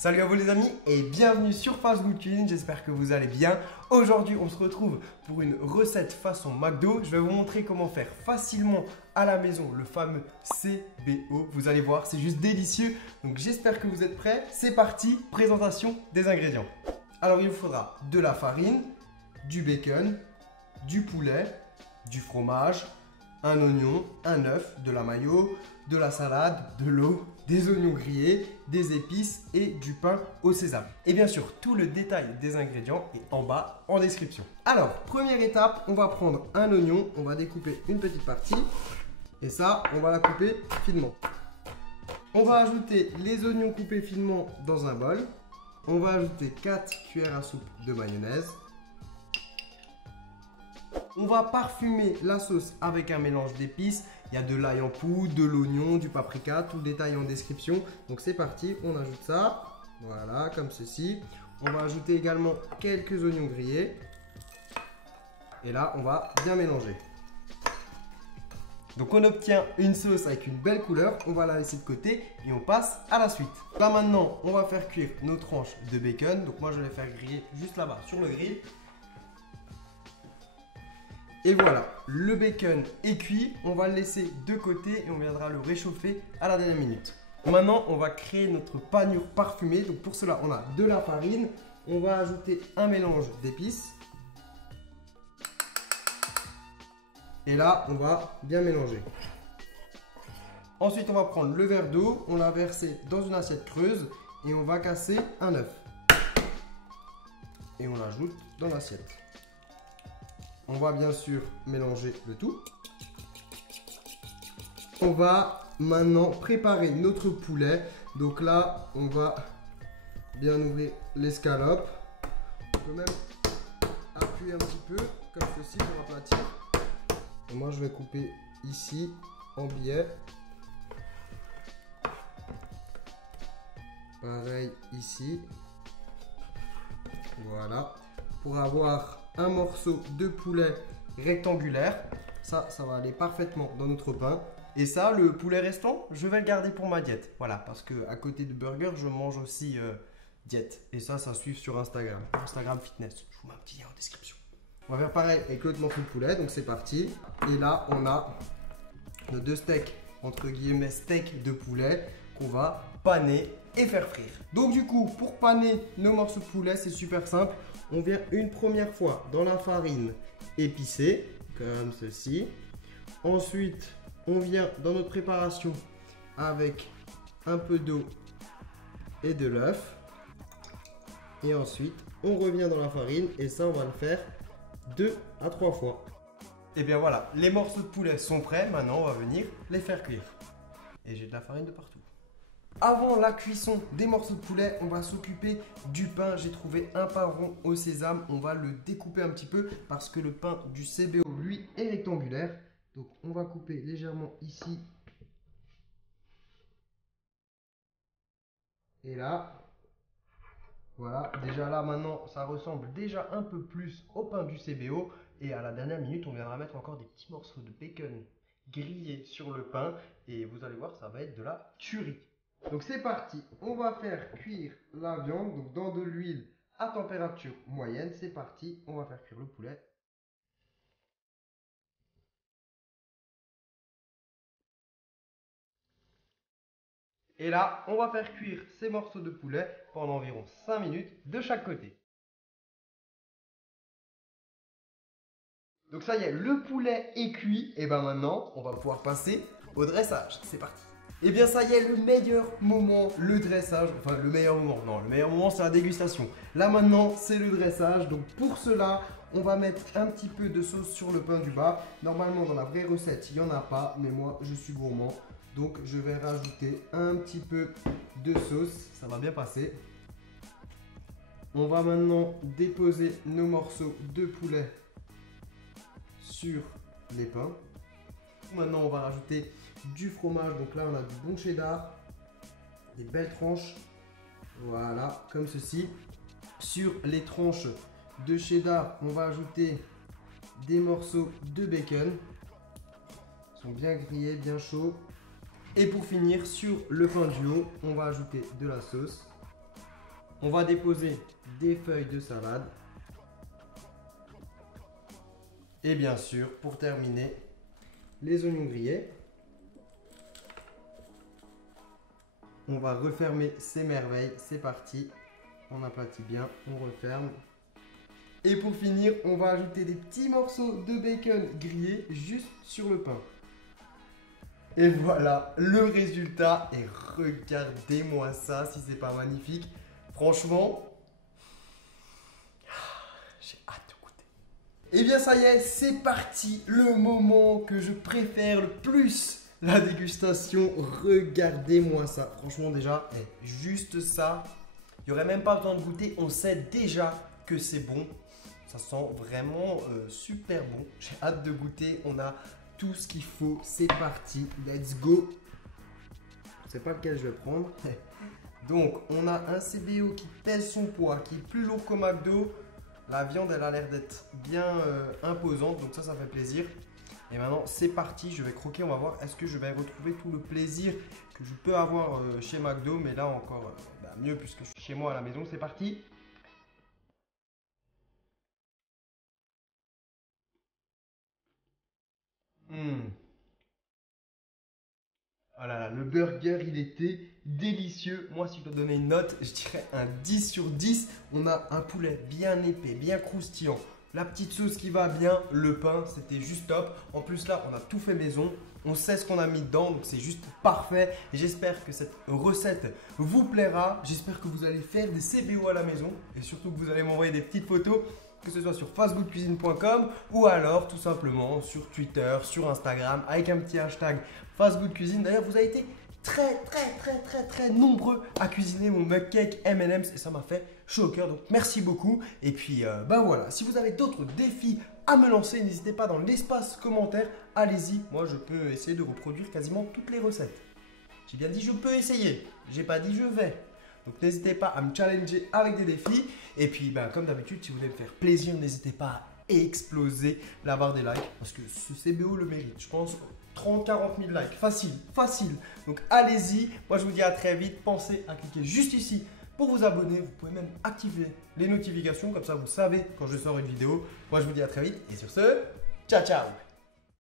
Salut à vous les amis et bienvenue sur Fast Good Cuisine, j'espère que vous allez bien. Aujourd'hui on se retrouve pour une recette façon McDo. Je vais vous montrer comment faire facilement à la maison le fameux CBO. Vous allez voir, c'est juste délicieux. Donc j'espère que vous êtes prêts. C'est parti, présentation des ingrédients. Alors il vous faudra de la farine, du bacon, du poulet, du fromage, un oignon, un œuf, de la mayo, de la salade, de l'eau, des oignons grillés, des épices et du pain au sésame. Et bien sûr, tout le détail des ingrédients est en bas en description. Alors, première étape, on va prendre un oignon, on va découper une petite partie et ça, on va la couper finement. On va ajouter les oignons coupés finement dans un bol. On va ajouter 4 cuillères à soupe de mayonnaise. On va parfumer la sauce avec un mélange d'épices. Il y a de l'ail en poudre, de l'oignon, du paprika, tout le détail en description. Donc c'est parti, on ajoute ça. Voilà, comme ceci. On va ajouter également quelques oignons grillés. Et là, on va bien mélanger. Donc on obtient une sauce avec une belle couleur. On va la laisser de côté et on passe à la suite. Là maintenant, on va faire cuire nos tranches de bacon. Donc moi, je vais les faire griller juste là-bas sur le grill. Et voilà, le bacon est cuit, on va le laisser de côté et on viendra le réchauffer à la dernière minute. Maintenant, on va créer notre panure parfumée. Donc pour cela, on a de la farine, on va ajouter un mélange d'épices. Et là, on va bien mélanger. Ensuite, on va prendre le verre d'eau, on l'a versé dans une assiette creuse et on va casser un œuf. Et on l'ajoute dans l'assiette. On va bien sûr mélanger le tout. On va maintenant préparer notre poulet. Donc là, on va bien ouvrir l'escalope. On peut même appuyer un petit peu comme ceci pour aplatir. Et moi, je vais couper ici en biais. Pareil ici. Voilà. Pour avoir un morceau de poulet rectangulaire. Ça va aller parfaitement dans notre pain. Et ça, le poulet restant, je vais le garder pour ma diète. Voilà, parce que à côté de burger, je mange aussi diète. Et ça suit sur Instagram. Instagram Fitness. Je vous mets un petit lien en description. On va faire pareil avec l'autre morceau de poulet. Donc c'est parti. Et là, on a nos deux steaks, entre guillemets, steaks de poulet qu'on va paner et faire frire. Donc du coup, pour paner nos morceaux de poulet, c'est super simple. On vient une première fois dans la farine épicée, comme ceci. Ensuite, on vient dans notre préparation avec un peu d'eau et de l'œuf. Et ensuite, on revient dans la farine et ça, on va le faire 2 à 3 fois. Et bien voilà, les morceaux de poulet sont prêts. Maintenant, on va venir les faire cuire. Et j'ai de la farine de partout. Avant la cuisson des morceaux de poulet, on va s'occuper du pain. J'ai trouvé un pain rond au sésame. On va le découper un petit peu parce que le pain du CBO, lui, est rectangulaire. Donc, on va couper légèrement ici. Et là. Voilà. Déjà là, maintenant, ça ressemble déjà un peu plus au pain du CBO. Et à la dernière minute, on viendra mettre encore des petits morceaux de bacon grillés sur le pain. Et vous allez voir, ça va être de la tuerie. Donc c'est parti, on va faire cuire la viande donc dans de l'huile à température moyenne. C'est parti, on va faire cuire le poulet. Et là, on va faire cuire ces morceaux de poulet pendant environ 5 minutes de chaque côté. Donc ça y est, le poulet est cuit. Et ben maintenant, on va pouvoir passer au dressage. C'est parti. Et bien ça y est, le meilleur moment, le dressage, enfin le meilleur moment, non, le meilleur moment c'est la dégustation. Là maintenant, c'est le dressage, donc pour cela, on va mettre un petit peu de sauce sur le pain du bas. Normalement, dans la vraie recette, il n'y en a pas, mais moi, je suis gourmand. Donc, je vais rajouter un petit peu de sauce, ça va bien passer. On va maintenant déposer nos morceaux de poulet sur les pains. Maintenant, on va rajouter du fromage. Donc là, on a du bon cheddar, des belles tranches. Voilà, comme ceci. Sur les tranches de cheddar, on va ajouter des morceaux de bacon. Ils sont bien grillés, bien chauds. Et pour finir, sur le pain du haut, on va ajouter de la sauce. On va déposer des feuilles de salade. Et bien sûr, pour terminer, les oignons grillés. On va refermer ces merveilles. C'est parti. On aplatit bien, on referme. Et pour finir, on va ajouter des petits morceaux de bacon grillés juste sur le pain. Et voilà le résultat. Et regardez-moi ça, si c'est pas magnifique. Franchement, j'ai hâte de goûter. Et bien ça y est, c'est parti. Le moment que je préfère le plus, la dégustation. Regardez-moi ça. Franchement déjà, juste ça. Il n'y aurait même pas besoin de goûter. On sait déjà que c'est bon. Ça sent vraiment super bon. J'ai hâte de goûter. On a tout ce qu'il faut. C'est parti. Let's go. Je ne sais pas lequel je vais prendre. Donc, on a un CBO qui pèse son poids, qui est plus lourd qu'au McDo. La viande, elle a l'air d'être bien imposante. Donc ça fait plaisir. Et maintenant, c'est parti. Je vais croquer. On va voir est-ce que je vais retrouver tout le plaisir que je peux avoir chez McDo. Mais là encore, mieux puisque je suis chez moi à la maison. C'est parti. Oh là là, le burger, il était délicieux. Moi, si je dois donner une note, je dirais un 10 sur 10. On a un poulet bien épais, bien croustillant. La petite sauce qui va bien, le pain, c'était juste top. En plus, là, on a tout fait maison. On sait ce qu'on a mis dedans, donc c'est juste parfait. J'espère que cette recette vous plaira. J'espère que vous allez faire des CBO à la maison. Et surtout que vous allez m'envoyer des petites photos, que ce soit sur fastgoodcuisine.com ou alors tout simplement sur Twitter, sur Instagram avec un petit hashtag fastgoodcuisine. D'ailleurs, vous avez été très nombreux à cuisiner mon mug cake M&M's et ça m'a fait chaud au cœur. Donc merci beaucoup. Et puis voilà, si vous avez d'autres défis à me lancer, n'hésitez pas dans l'espace commentaire. Allez-y, moi je peux essayer de reproduire quasiment toutes les recettes. J'ai bien dit je peux essayer, j'ai pas dit je vais. Donc n'hésitez pas à me challenger avec des défis. Et puis comme d'habitude, si vous voulez me faire plaisir, n'hésitez pas à exploser la barre des likes. Parce que ce CBO le mérite. Je pense 30-40 000 likes. Facile, facile. Donc allez-y. Moi je vous dis à très vite. Pensez à cliquer juste ici pour vous abonner. Vous pouvez même activer les notifications. Comme ça vous savez quand je sors une vidéo. Moi je vous dis à très vite. Et sur ce, ciao ciao.